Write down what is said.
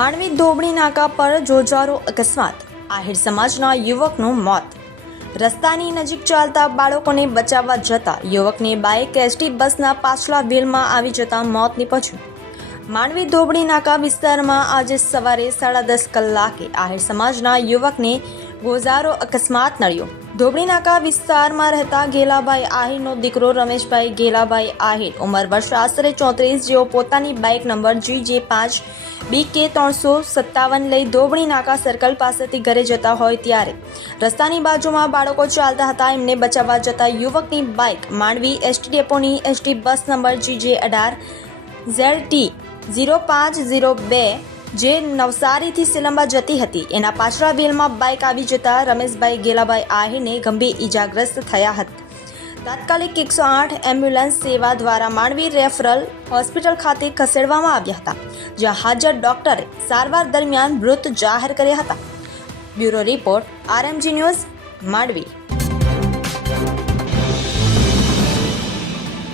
માંડવી ધોબણી નાકા પર જોજારો અકસ્માત, આહિર સમાજના યુવકનું મોત. રસ્તાની નજીક ચાલતા બાળકોને બચાવવા જતા યુવકની બાઇક એસટી બસના પાછલા વ્હીલમાં આવી જતા મોત નીપજ્યું. માંડવી ધોબણી નાકા વિસ્તારમાં આજે સવારે 10:30 કલાકે આહિર સમાજના યુવકને ગોઝારો અકસ્માત નડ્યો. ધોબણી નાકા વિસ્તારમાં રહેતા ગેલાભાઈ આહિરનો દીકરો રમેશભાઈ ગેલાભાઈ આહિર ઉંમર વર્ષ આશરે 34 જેઓ પોતાની બાઇક નંબર GJ5BK357 લઈ ધોબણી નાકા સર્કલ પાસેથી ઘરે જતા હોય ત્યારે રસ્તાની બાજુમાં બાળકો ચાલતા હતા. એમને બચાવવા જતા યુવકની બાઇક માંડવી એસટી ડેપોની એસટી બસ નંબર GJ18ZT0502 જે નવસારીથી સિલંબા જતી હતી એના પાછલા વ્હીલમાં બાઇક આવી જતા રમેશભાઈ ગેલાભાઈ આહિરને ગંભીર ઈજાગ્રસ્ત થયા હતા. તાત્કાલિક 108 એમ્બ્યુલન્સ સેવા દ્વારા માંડવી રેફરલ હોસ્પિટલ ખાતે ખસેડવામાં આવ્યા હતા, જ્યાં હાજર ડોક્ટરે સારવાર દરમિયાન મૃત જાહેર કર્યા હતા. Bureau report RMG news, Mandvi.